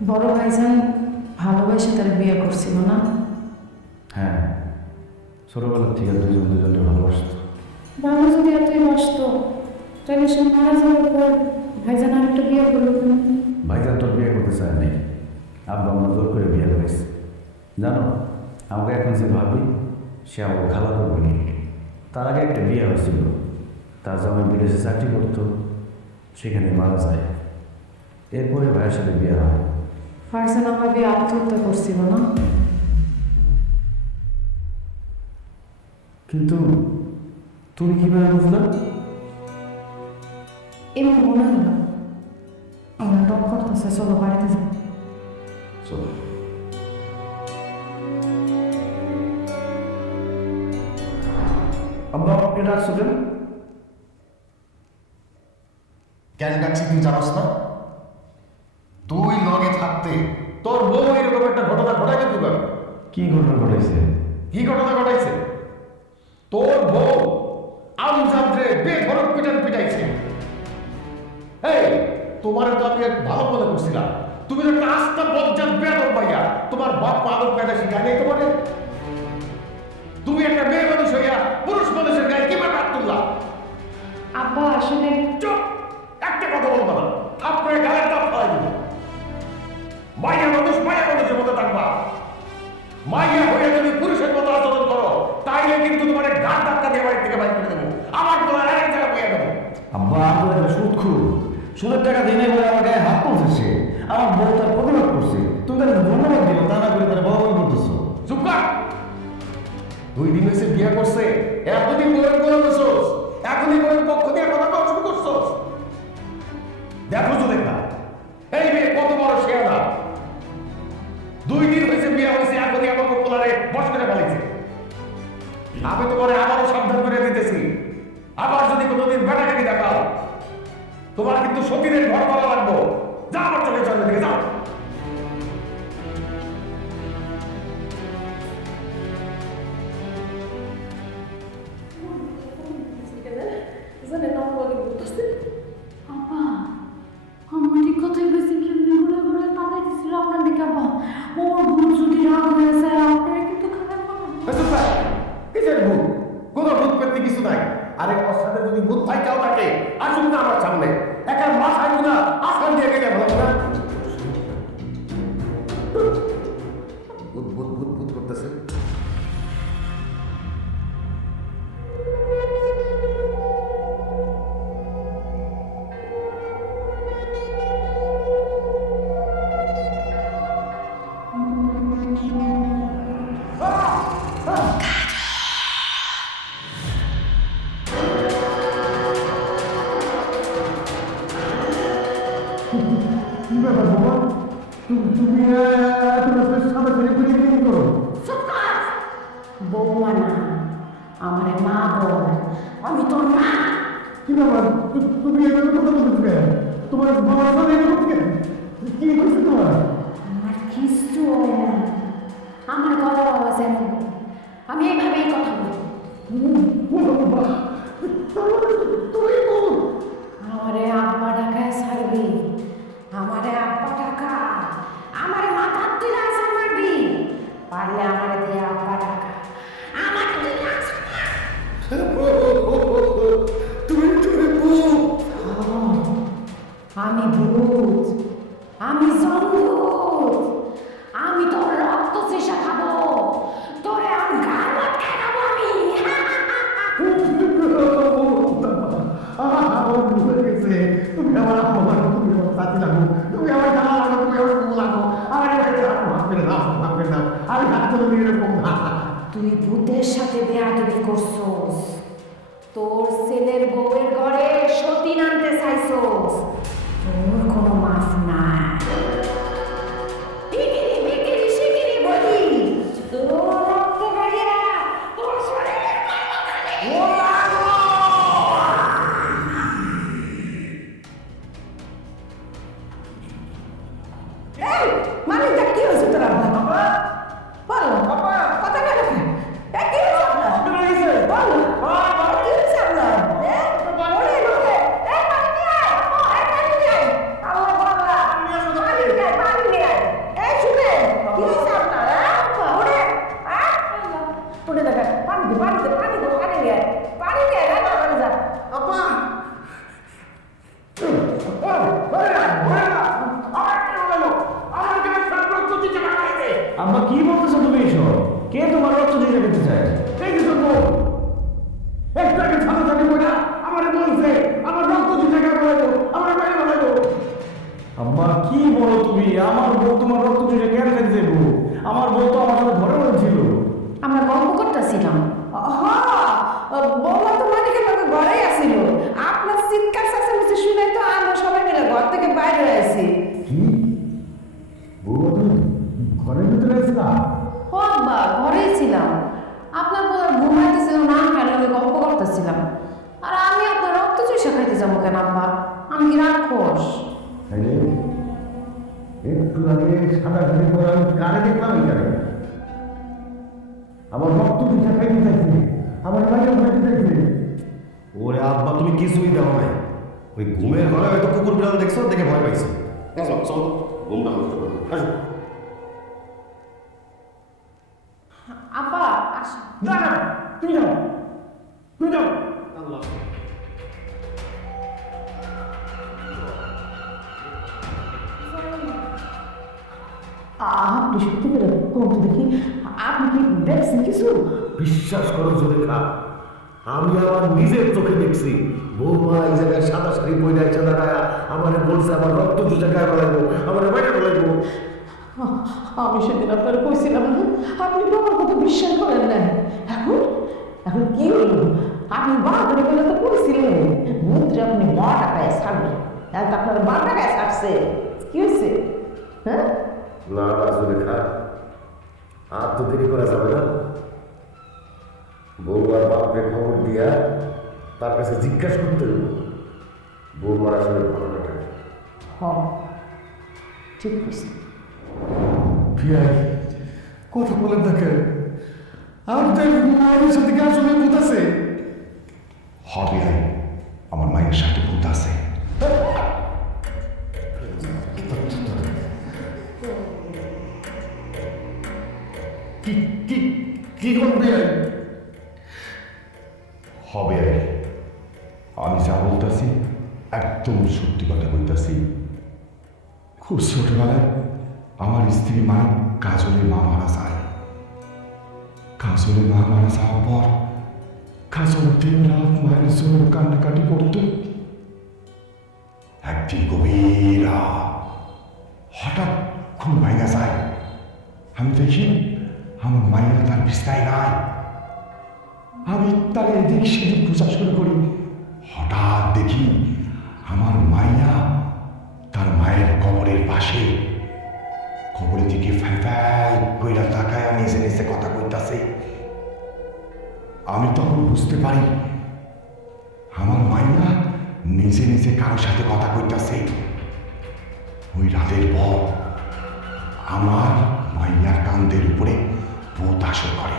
বড় ভাইজান ভালোবাসে তার বিয়ে করছিল না? হ্যাঁ, ছোটোবেলার থেকে দুজন দুজনকে ভালোবাসতো। ভালো যদি এতই বাসত, তাহলে সে মারা যাওয়ার পর ভাইজান আর একটা বিয়ে করলো কেন? ভাইজান তোর বিয়ে করতে চায় নাই, আব্বা আমার জোর করে বিয়ে করেছে। জানো, আমাকে এখন যে ভাবি সে আমাকে খালা করবে। তার আগে একটা বিয়ে হয়েছিল, তার জামাই বিদেশে চাকরি করতো, সেখানে মারা যায়। এরপরে ভাইয়ের সাথে বিয়ে হয়। ফারজানা ভাবি আত্মহত্যা করছিল না? কিন্তু তুমি কিভাবে বুঝলে? এমন মনে হলো। আমার টক করতেছে, চলো বাড়িতে যাই। চলো। আব্বা আমাকে ডাকছো কেন? কেন ডাকছি তুই জানোস না? তুই লগে থাকতে তোর বউ এরকম একটা ঘটনা ঘটাইতে তুই পারবি? কি ঘটনা ঘটাইছে? কি ঘটনা ঘটাইছে? তোর বউ আমজাদরে বেধড়ক পিটাইছে। এই, তোমার তো আমি এক ভালো মনে করছিলাম, তুমি তো একটা আস্তা বজ্জাত বেদক পাইয়া তোমার বাপ পালক পেদা শিখা নেই তোমার। তুমি একটা মেয়ে মানুষ হইয়া পুরুষ মানুষের গায়ে কি ব্যাপার তুললা? আব্বা আসলে চুপ, একটা কথা বলবো না, আপনার গায়ের তাপ ফেলাই দিব। মাইয়া মানুষের মতো থাকবা। মাইয়া হয়ে যদি পুরুষের মতো আচরণ করো, তাইলে কিন্তু তোমার গান ধাক্কা দিয়ে বাড়ি থেকে বাইর করে দেবো। আমার তোমার আরেক জায়গা বইয়া দেবো। আব্বা আমরা একটা সুদ খুব সুদের টাকা দিনে বলে আমার গায়ে হাত পড়ছে। সে আমার বউ তার প্রতিবাদ করছে, তুমি তাকে ধন্যবাদ দিও, তা না করে তারা বড় বড় করতেছো। চুপ কর। 2 দিন হয়েছে বিয়ে করছে, এখনই বউয়ের বলে বসোস, এখনই বউয়ের পক্ষ দিয়ে কথা বলা শুরু করছোস। দেখো তো দেখা, এই মেয়ে কত বড় শেয়ানা। 2 দিন হয়েছে বিয়ে হয়েছে, এখনই আমার পোলারে বস করে ফেলেছে। আমি তোমার আবারও সাবধান করে দিতেছি, আবার যদি কোনোদিন বেটাকে দেখাও, তোমার কিন্তু সতীনের ঘর করা লাগবো। যা আমার চলে চলে দিকে যাও। আব্বা আমার ঠিক কথাই বলছি, কেমনি ঘুরে ঘুরে তাকাইতেছিল আপনার দিকে। আব্বা ওর ভুল যদি রাগ হয়ে যায় আপনারা কিন্তু খারাপ পাবেন। কিসের ভূত? কোন ভূত পেত্নি আরে ওর সাথে যদি ভূত থাইকাও থাকে আসুন না আমার সামনে একা মাথায় গুনা আসল দিয়ে গেলে ভালো না ভূত ভূত ভূত ভূত করতেছে কি ব্যাপার বাবা তুমি সাদা শাড়ি পরে কি করো বৌমা না আমার মা বল, আমি তোর মা। কি ব্যাপার তুমি এভাবে কথা বলছো কেন তোমার বাবার সাথে এরকম কেন কি করছে তোমার আমার কিছু হয় না, আমার গলার আওয়াজ এমন, আমি এইভাবেই কথা বলি। আমারে আব্বা ডাকায় ছাড়বি, আমারে আব্বা ডাকা, আমারে মাথার দিলে আসা মারবি, পারলে আমারে দিয়ে আব্বা ডাকা, আমার দিলে আসা মার। তুমি তুমি ভূত আমি ভূত, আমি জঙ্গল, আমি তোর রক্ত চেষা খাবো, তোরে আমি গাল মটকায় খাবো আমি। তুমি আমার আমার তুমি আমার সাথে লাগো তুমি আমার জানা লাগো তুমি আমার বউ লাগো আমার ভাববে না ভাববে না আমি হাত ধরে এরকম না তুই ভূতের সাথে বেয়াদবি করছস, তোর ছেলের বউয়ের ঘরে সতীন আনতে চাইছস, তোর কোনো মাফ নাই। বিকিরি বিকিরি শিকিরি বলি, তোর রক্ত গাড়িয়া তোর শরীরের কর্মখানে। এই মানে এটা কি হয়েছে তোর আব্বা বল কথা কেন কি হয়েছে আপনার বল কি হয়েছে আপনার ওরে লোকে এই পানি নিয়ে আয় পানি নিয়ে আয় আল্লাহ বাবা পানি নিয়ে আয় এই শুনে কি হয়েছে আপনার ওরে ওরে দেখা পানি নিয়ে আয় পানি নিয়ে আয় বাবা যা আপা আম্মা কি বলতেছো তুমি এসব কে তোমার রক্ত দিয়ে যেতে চায় এই যে তোর বউ একটাকে ছাড়া ছাড়ি বইটা আমারে বলছে আমার রক্ত দিয়ে যেতে বলাইবো আমার বাইরে বলাইবো আম্মা কি বলো তুমি আমার বউ তোমার রক্ত দিয়ে কেন যেতে দেবো আমার বউ তো আমার সাথে ঘরে বলছিল আমরা গল্প করতেছিলাম। বৌমা তো মানিকের লোকে ঘরেই আসিল আপনার চিৎকার চেঁচামেচি শুনে তো আমরা সবাই মিলে ঘর থেকে বাইরে আসি কি বউ তুমি ঘরের ভিতরে আছে না ও আব্বা ঘরেই ছিলাম, আপনার বউ ঘুমাইতেছিল না, আমি গল্প করতেছিলাম, আর আমি আপনার রক্ত চুষা খাইতে যাবো কেন আব্বা? আমি কি রাক্ষস? একটু আগে সাদা শাড়ি পরে আমি কানে দেখলাম এখানে আমার রক্ত দিশা খাইতে চাইছি আমার বাইরে খাইতে চাইছি ওরে আব্বা তুমি কিছুই দাও নাই ওই ঘুমের ঘরে হয়তো কুকুর বিড়াল দেখছো দেখে ভয় পাইছো চল চল ঘুমটা নষ্ট করো আসো আব্বা আসো। না না তুমি যাও তুমি যাও আপনি সত্যি করে কোন দেখি আপনি কি দেখছেন কিছু বিশ্বাস করো জুলেখা আমি আমার নিজের চোখে দেখছি বৌমা এই জায়গায় সাদা শাড়ি পরে আছে দাঁড়ায় আমারে বলছে আমার রক্ত দু জায়গায় বলাইবো আমার বাইরে বলাইবো আমি সেদিন আপনার কইছিলাম না আপনি তো আমার কথা বিশ্বাস করেন না এখন এখন কি হলো আপনি বাহাদুরি বলে তো কইছিলেন মন্ত্রী আপনি টাকায় ছাড়বেন এখন তো আপনার টাকায় ছাড়ছে কি হয়েছে হ্যাঁ না না জুলেখা আর তো দেরি করা যাবে না বৌমার বাপরে খবর দিয়া তার কাছে জিজ্ঞাসা করতে হবে বৌমার আসলে ঘটনাটা কি। ঠিক কইছে পিয়াই কথা বলেন তাকে আপনার মায়ের সাথে কি আসলে ভূত আছে হবে আমার মায়ের সাথে ভূত আছে। কি কি কি করবে হবে আমি যা বলতেছি একদম সত্যি কথা বলতেছি। খুব ছোটবেলায় আমার স্ত্রী মানে কাজলের মা মারা যায়। কাজলের মা মারা যাওয়ার পর কাজল দিন রাত মায়ের জন্য কান্নাকাটি করত। একদিন গভীর রাত হঠাৎ ঘুম ভাঙা যায়। আমি দেখি আমার মায়ের তার বিছানায় নাই। আমি তার এদিক সেদিক খোঁজা শুরু করি। হঠাৎ দেখি আমার মাইয়া তার মায়ের কবরের পাশে, কবরের দিকে ফ্যাই ফ্যাই কইরা তাকায় নিজে নিজে কথা কইতাছে। আমি তখন বুঝতে পারি আমার মাইয়া নিজে নিজে কারোর সাথে কথা কইতাছে। ওই রাতের পর আমার মাইয়ার কান্দের উপরে ভূত আসর করে।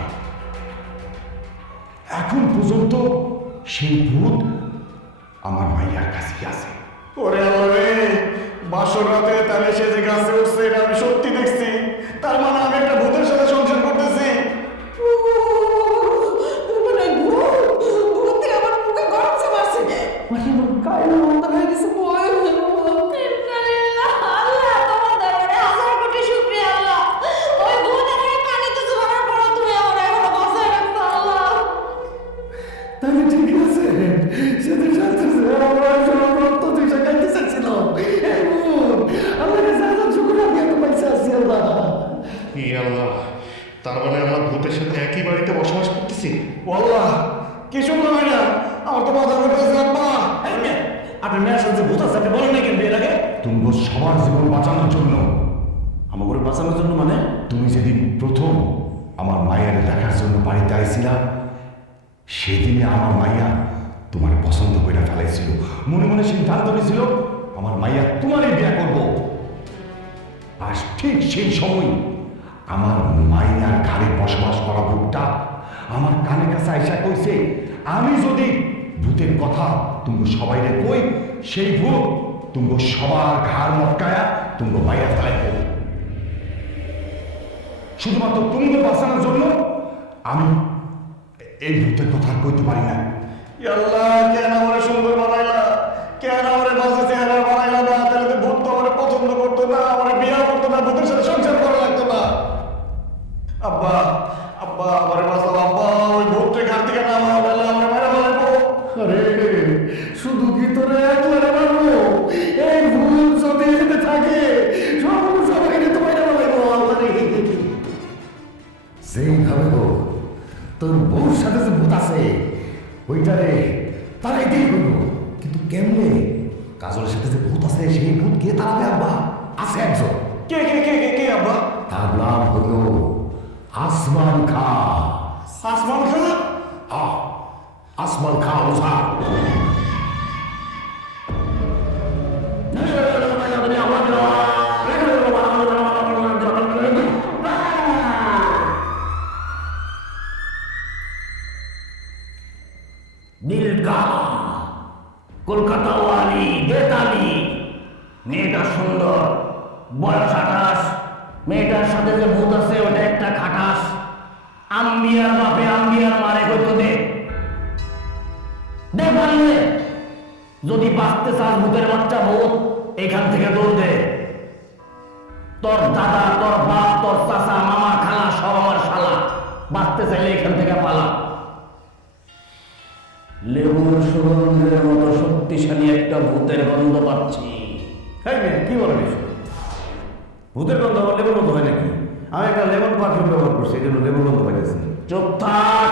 এখন পর্যন্ত সেই ভূত আমার মাইয়ার কাছেই আছে। ওরে আল্লাহ রে, বাসর রাতে তাহলে সে যে গাছে উঠছে এটা আমি সত্যি দেখছি। তার মানে আমি একটা ভূতের সাথে সংসার করতেছি। মানে ভূতে আমার মুখে গরম মারছে। মানে আমার গায়ে মন্দ হয়ে গেছে, ভয় হয়ে গেল। আল্লাহ তোমার দরবারে হাজার কোটি শুকরিয়া আল্লাহ। ওই ভূত আমাকে পানিতে চুবানোর পর তুমি আমার এখনো বাঁচায় রাখছো আল্লাহ। তাহলে ঠিক আছে, সেদিন শাস্ত্রে আমরা সব রক্ত দিশা খাইতে চাচ্ছিল। আমাকে যা যা শুকুর আমি এত পয়সা আছি আল্লাহ। আল্লাহ, তার মানে আমরা ভূতের সাথে একই বাড়িতে বসবাস করতেছি। আল্লাহ কি শুনলাম এটা? আমার তো মাথা ঘুরতেছে আব্বা। আপনার মেয়ের সাথে ভূত আছে আপনি বলেন না কেন বিয়ের আগে? তুমি সবার জীবন বাঁচানোর জন্য। আমার ঘরে বাঁচানোর জন্য মানে? তুমি যেদিন প্রথম আমার মায়ের দেখার জন্য বাড়িতে আইছিলা, সেদিনে আমার মাইয়া তোমার পছন্দ করে ফেলাইছিল। মনে মনে সিদ্ধান্ত নিয়েছিল আমার মাইয়া তোমারই বিয়ে করব। আর ঠিক সেই সময় আমার মাইয়ার ঘাড়ে বসবাস করা ভূতটা আমার কানে কাছে আইসা কইছে, আমি যদি ভূতের কথা তুমি সবাই কই, সেই ভূত তুমি সবার ঘাড় মটকায়া তুমি মাইয়া ফেলাইব। শুধুমাত্র তুমি বাঁচানোর জন্য আমি এই ভূতের কথা আর কইতে পারি না। আল্লাহ কেন আমার সুন্দর বানাইলা? কেন আমার বাজে চেহারা বানাইলা না? তাহলে তো ভূত তো আমার পছন্দ করতো না, আমার বিয়ে করতো না, ভূতের সাথে সংসার করা লাগতো না। আব্বা আব্বা আমার বাঁচাও আব্বা, ওই ভূতটা ঘাট থেকে নামাও, নাহলে আমার মেরে ফেলাইবো। আরে শুধু ভিতরে একলা মারবো। এই ভূত যদি এতে থাকে সবাই তোমায় বলবো আমারে। যেইভাবে হোক তোর বউর সাথে যে ভূত আছে ওইটারে তারাইতেই হইব। কিন্তু কেমনে? কাজলের সাথে যে ভূত আছে সেই ভূত কে তারাবে আব্বা? আছে একজন। কে কে কে কে কে আব্বা? তার নাম হলো আসমান খা। আসমান খান? আসমান খা ওঝা। নীলগা কলকাতা ওয়ালি বেতালি, মেয়েটা সুন্দর, বয়স 28। মেয়েটার সাথে যে ভূত আছে ওটা একটা খাটাস। আম্বিয়ার বাপে আম্বিয়ার মারে কইতো দে দে পারলে। যদি বাঁচতে চাস ভূতের বাচ্চা ভূত, এখান থেকে দৌড় দে। তোর দাদা, তোর বাপ, তোর চাচা, মামা, খালা সব আমার শালা। বাঁচতে চাইলে এখান থেকে পালা। লেবুর সুগন্ধের মতো শক্তিশালী একটা ভূতের গন্ধ পাচ্ছি। কি বলেন এসব? ভূতের গন্ধ আবার লেবুর গন্ধ হয় নাকি? আমি একটা লেমন পারফিউম ব্যবহার করছি, এই জন্য লেবুর গন্ধ পাইতেছি। চুপ থাক,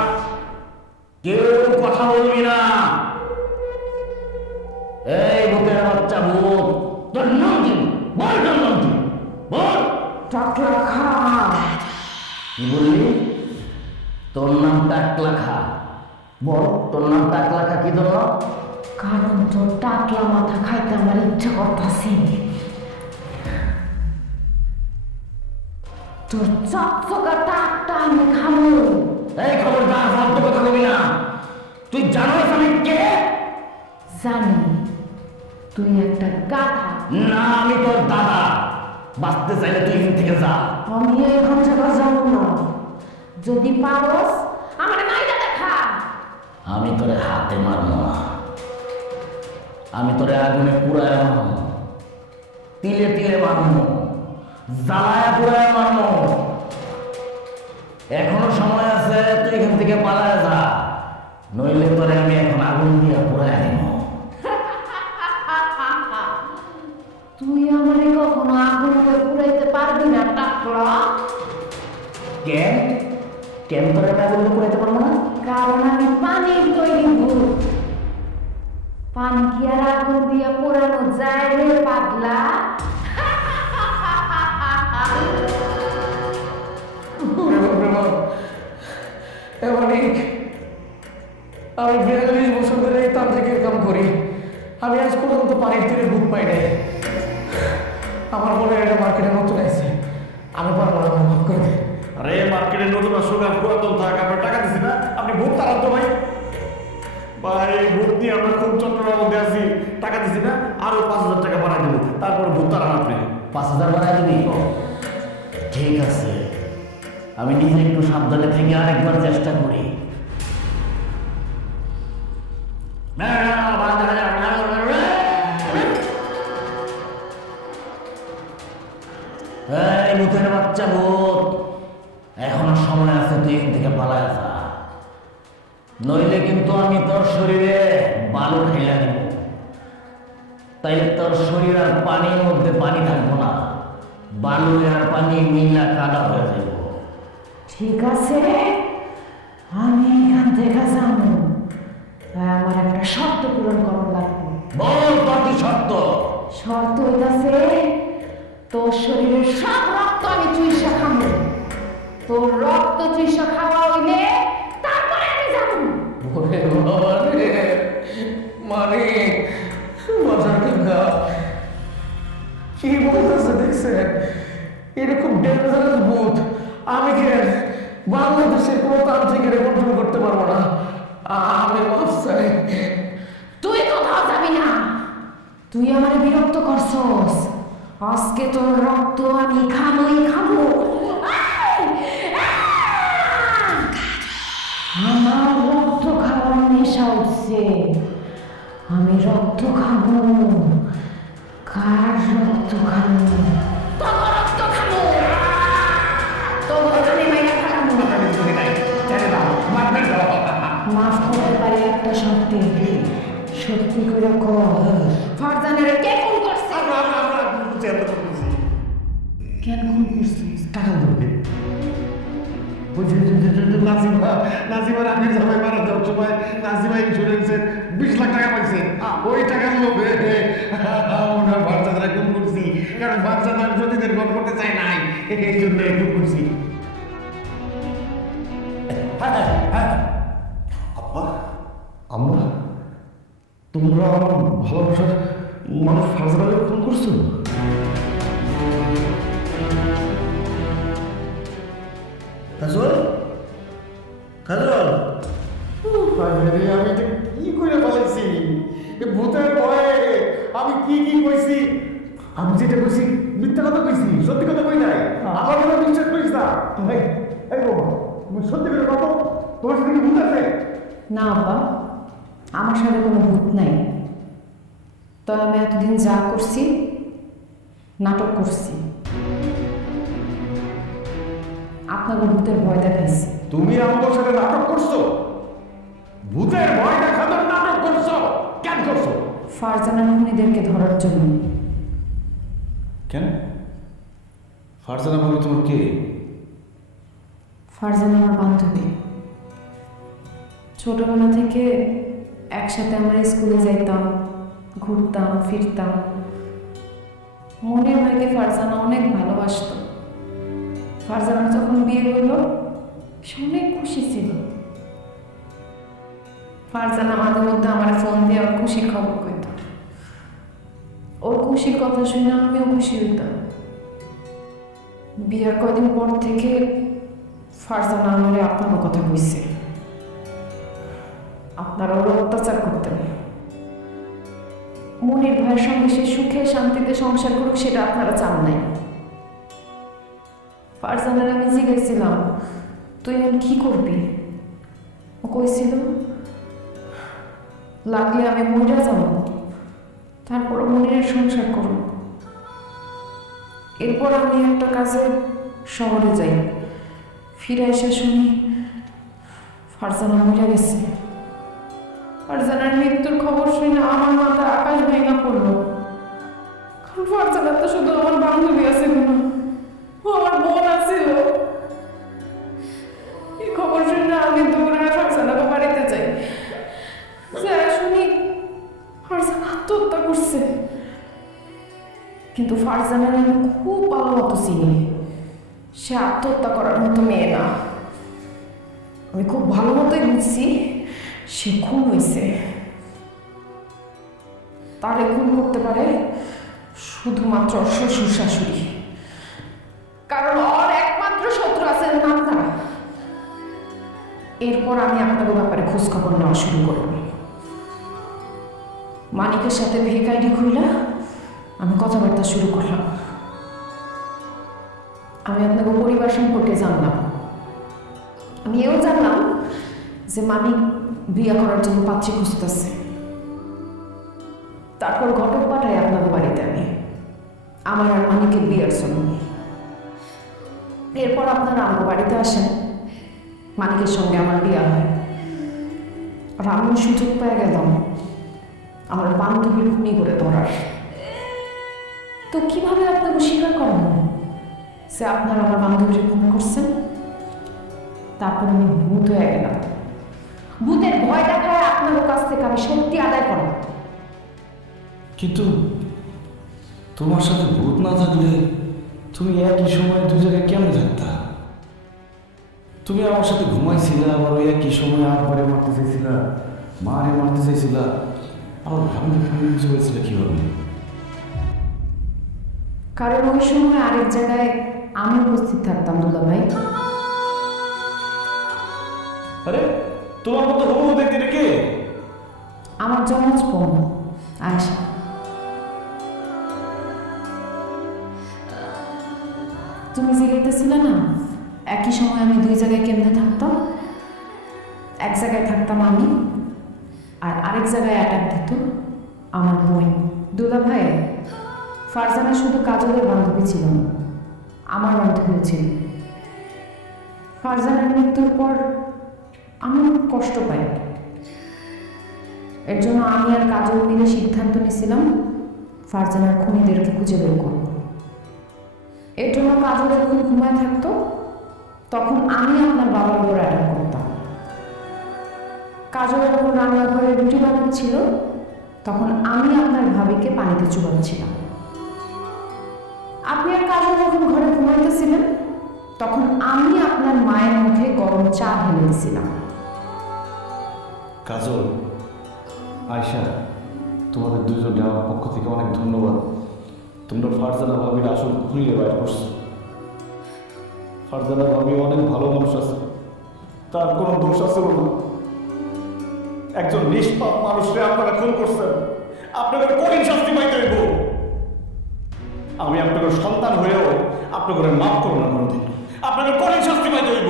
কেউ কথা বলবি না। এই ভূতের বাচ্চা ভূত, তোর নাম কি? বল তোর নাম কি? বল। টাকলা খা। কি বললি? তোর নাম টাকলা খা? বল তোর নাম টাকলা খা কি ধরো? কারণ তোর টাকলা মাথা খাইতে আমার ইচ্ছা করতেছে। তোর চকচকা টাকটা আমি খাবো। এই খবরদার, ফালতু কথা বলবি না। তুই জানোস আমি কে? জানি তুই একটা গাধা। না, আমি তোর দাদা। বাঁচতে চাইলে তুই এখান থেকে যা। আমি এখন থেকে যাবো না। যদি পারস আমার মাইটা দেখা। আমি তোরে হাতে মারবো না। আমি তোরে আগুনে পুরায় মারব, তিলে তিলে মারব, জ্বালায় পুরায় মারব। এখনো সময় আছে, তুই এখান থেকে পালায় যা, নইলে তোরে আমি এখন আগুন দিয়ে পুরায় দিব। তুই আমারে কখনো আগুন করে পুরাইতে পারবি না টাকলা। কেন কেন তোরে আমি আগুন দিয়ে পুরাইতে পারবো না? কারণ আমি পানির তৈরি ভূত। পানি কি আর আগুন দিয়ে পোড়ানো যায় রে পাগলা? আমি 42 বছর ধরে এই তান্ত্রিকের কাম করি, আমি আজ পর্যন্ত পানির তীরে ভূত পাই নাই। আমার মনে হয় এটা মার্কেটের নতুন আছে, আমি পারবো না, মাফ করে দে। আরে মার্কেটের নতুন আসুক আর পুরাতন থাক, আপনার টাকা দিছি না, আপনি ভূত তাড়ান তো ভাই। ভাই ভূত নিয়ে আমরা খুব চট্টগ্রামের মধ্যে আছি, টাকা দিছি না, আরো 5,000 টাকা বাড়াই দেবো, তারপরে ভূত তাড়ান আপনি। 5,000 বাড়াই দিবি? ঠিক আছে, আমি নিজে একটু সাবধানে থেকে আরেকবার চেষ্টা করি। এই ভূতের বাচ্চা ভূত, এখনো সময় আছে, তুই এখান থেকে পালায় যা, নইলে কিন্তু আমি তোর শরীরে বালু ঢেলে দেব। তাইলে তোর শরীর আর পানির মধ্যে পানি থাকবো না, বালু আর পানি মিলা কাদা হয়ে যাব। ঠিক আছে, আমি এখান থেকে যাবো, আমার একটা শর্ত পূরণ করার লাগবে। বল তোর কি শর্ত? শর্ত হইতাছে তোর শরীরের সব রক্ত আমি চুইসা খাবো। তোর রক্ত চুইসা খাওয়া হইলে তারপরে আমি যাবো। ওরে বাবা রে, মানে বাজার গঙ্গা কি বলতেছে দেখছেন? এরকম ডেঞ্জারাস ভূত আমি কেন বাংলাদেশের কোনো তান্ত্রিকের কন্ট্রোল করতে পারবো না। আমি মাফ চাই। তুই কোথাও যাবি না, তুই আমার বিরক্ত করছস। আজকে তোর রক্ত আমি খাবোই খাবো। আমার রক্ত খাওয়ার নেশা উঠছে, আমি রক্ত খাবো। কার রক্ত খাবো? তোর রক্ত খাবো, তোর আমি মাইরা খাবো। মাফ করতে পারি একটা শর্তে, সত্যি করে কর ফারজানের কে খুন করছে? কেন খুন করছিস? টাকা দেবে নাজিমার আগের জামাই মারা যাওয়ার সময় নাজিমা ইন্স্যুরেন্সের 20 লাখ টাকা পাইছে, ওই টাকার লোভে আমরা বাচ্চাদের খুন করছি, কারণ বাচ্চাদের সতীদের গল্প করতে চাই নাই, এই জন্য খুন করছি। আম্মা, তোমরা আমার ভালোবাসার মানুষ ফারজানাকে খুন করছো? কাজল, কাজল, আমি এটা কি করে বলেছি? ভূতের ভয়ে আমি কি কি কইছি? আমি যেটা কইছি মিথ্যা কথা কইছি, সত্যি কথা কই নাই। আমার কথা বিশ্বাস করিস না। এই বাবা, তুমি সত্যি করে কথা, তোমার সাথে কি ভূত আছে? না আব্বা, আমার সাথে কোনো ভূত নাই। তবে আমি এতদিন যা করছি, নাটক করছি, আপনাকে ভূতের ভয় দেখাইছি। তুমি আমার সাথে নাটক করছো? ভূতের ভয় দেখানোর নাটক করছো? কেন করছো? ফারজানার খুনিদেরকে ধরার জন্য। কেন? ফারজানা ভাবি তোমার কে? ফারজানা আমার বান্ধবী, ছোটবেলা থেকে একসাথে আমরা স্কুলে যাইতাম, ঘুরতাম ফিরতাম। মনে হয় কি ফারজানা অনেক ভালোবাসত। ফারজানা যখন বিয়ে হলো, সে অনেক খুশি ছিল। ফারজানা মাঝে মধ্যে আমার ফোন দিয়ে আমার খুশির খবর কইত। ওর খুশির কথা শুনে আমিও খুশি হইতাম। বিয়ার কয়দিন পর থেকে ফারজানা আমারে আপনার কথা কইছে। আপনারা ওর অত্যাচার করতেন। মনির ভাইয়ের সঙ্গে সে সুখে শান্তিতে সংসার করুক, সেটা আপনারা চান নাই। ফারজানার আমি জিজ্ঞেসছিলাম, তুই এখন কি করবি? ও কইছিল, লাগলে আমি মইরা যাব, তারপর মনিরের সংসার করব। এরপর আমি একটা কাজে শহরে যাই, ফিরে এসে শুনি ফারজানা মরে গেছে। ফারজানার মৃত্যুর খবর শুনে আমার মাথায় আকাশ ভেঙে পড়লো। কারণ ফারজানা তো শুধু আমার বান্ধবী আছে না, ও আমার বোন আছিল। এই খবর শুনে আমি দৌড়ে ফারজানাকে বাড়িতে যাই, শুনি ফারজানা আত্মহত্যা করছে। কিন্তু ফারজানার আমি খুব ভালো মতো চিনি, সে আত্মহত্যা করার মতো মেয়ে না। আমি খুব ভালো মতোই বুঝছি সে খুন হয়েছে। তারে খুন করতে পারে শুধুমাত্র শ্বশুর শাশুড়ি, কারণ ওর একমাত্র শত্রু আছে নামটা। এরপর আমি আপনাদের ব্যাপারে খোঁজ খবর নেওয়া শুরু করলাম। মানিকের সাথে ভেক আইডি খুইলা আমি কথাবার্তা শুরু করলাম। আমি আপনাকে পরিবার সম্পর্কে জানলাম। আমি এও জানলাম যে মানিক বিয়ে করার জন্য পাত্রী খুঁজতেছে। তারপর ঘটক পাঠাই আপনাদের বাড়িতে আমি আমার আর মানিকের বিয়ের জন্য। এরপর আপনারা আমার বাড়িতে আসেন, মানিকের সঙ্গে আমার বিয়ে হয়। আর আমি সুযোগ পেয়ে গেলাম আমার বান্ধবীর খুনি করে ধরার। তো কিভাবে আপনাকে স্বীকার করেন যে আপনারা আমার বান্ধবীর খুন করছেন? তারপর আমি ভূত হয়ে গেলাম। ভূতের ভয় দেখায় আপনার কাছ থেকে আমি সত্যি আদায় করব। কিন্তু তোমার সাথে ভূত না থাকলে তুমি একই সময় দু জায়গায় কেমন থাকতা? তুমি আমার সাথে ঘুমাইছিলা, আবার ওই একই সময় আব্বারে মারতে চাইছিলা, মারে মারতে চাইছিলা, আবার ভাবনা কিছু হয়েছিল কিভাবে? কারণ ওই সময় আরেক জায়গায় আমি উপস্থিত থাকতাম দুলা ভাই। আরে তোমার মতো হবু দেখতে রেখে আমার জমজ বোন আয়েশা। তুমি জিজ্ঞেসছিলে না একই সময় আমি দুই জায়গায় কেমনে থাকতাম? এক জায়গায় থাকতাম আমি, আর আরেক জায়গায় অ্যাটাক দিত আমার বোন। দুলা ভাই, ফারজানা শুধু কাজলের বান্ধবী ছিল না, আমার বান্ধবীও ছিল। ফারজানার মৃত্যুর পর আমি খুব কষ্ট পাই। এর জন্য আমি আর কাজল মিলে সিদ্ধান্ত নিয়েছিলাম ফারজানার খুনিদেরকে খুঁজে বের করব। এর জন্য কাজল যখন ঘুমায় থাকতো তখন আমি আপনার বাবার উপর অ্যাটাক করতাম। কাজল যখন রান্নাঘরে রুটি বানাচ্ছিল তখন আমি আপনার ভাবিকে পানিতে চুবাচ্ছিলাম। আপনি আর কাজল যখন ঘরে ঘুমাইতেছিলেন তখন আমি আপনার মায়ের মুখে গরম চা ঢেলে দিয়েছিলাম। কাজল, আয়শা, তোমাদের দুজনকে আমার পক্ষ থেকে অনেক ধন্যবাদ। তোমরা ফারজানা ভাবির আসল খুঁজে বাইর করছো। ফারজানা ভাবি অনেক ভালো মানুষ আছে, তার কোনো দোষ আছে না। একজন নিষ্পাপ মানুষকে আপনারা খুন করছেন, আপনাদের কঠিন শাস্তি পাইতে হইব। আমি আপনাদের সন্তান হয়েও আপনাদের মাফ করবো না কোনোদিন, আপনাদের কঠিন শাস্তি পাইতে হইব।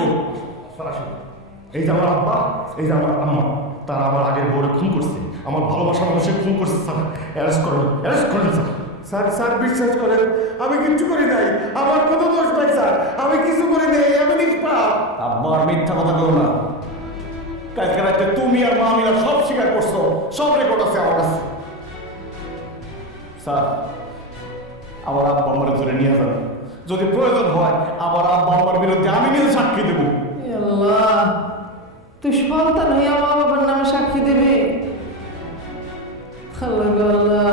এই যে আমার আব্বা, এই যে আমার আম্মা, তারা আমার আগের বউরে খুন করছে, আমার ভালোবাসার মানুষের খুন করছে। স্যার অ্যারেস্ট করুন, অ্যারেস্ট করেন স্যার। স্যার স্যার বিশ্বাস করেন, আমি কিচ্ছু করি নাই, আমার কোনো দোষ নাই স্যার, আমি কিছু করি নাই, আমি নিষ্পাপ। আব্বা আর মিথ্যা কথা বলো না। কালকে রাতে তুমি আর মা মিলা সব স্বীকার করছো, সব রেকর্ড আছে আমার কাছে। স্যার, আমার আব্বা আমার ধরে নিয়ে যাবে, যদি প্রয়োজন হয় আমার আব্বা আমার বিরুদ্ধে আমি নিজে সাক্ষী দেব। আল্লাহ, তুই সন্তান হয়ে মা বাবার নামে সাক্ষী দেবে? আল্লাহ গো আল্লাহ,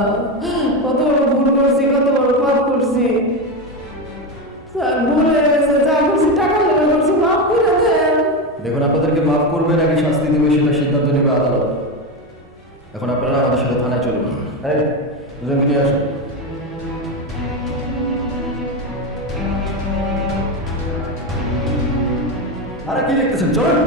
কত বড় ভুল করছি, কত বড় পাপ করছি। স্যার ভুল হয়ে গেছে, যা করছি টাকা লেগে করছি, মাফ করে দেন। দেখুন, আপনাদেরকে মাফ করবে নাকি শাস্তি দেবে সেটা সিদ্ধান্ত নেবে আদালত। এখন আপনারা আমাদের সাথে থানায় চলুন। এই দুজনকে নিয়ে আসুন। আরে কি দেখতেছেন, চলুন।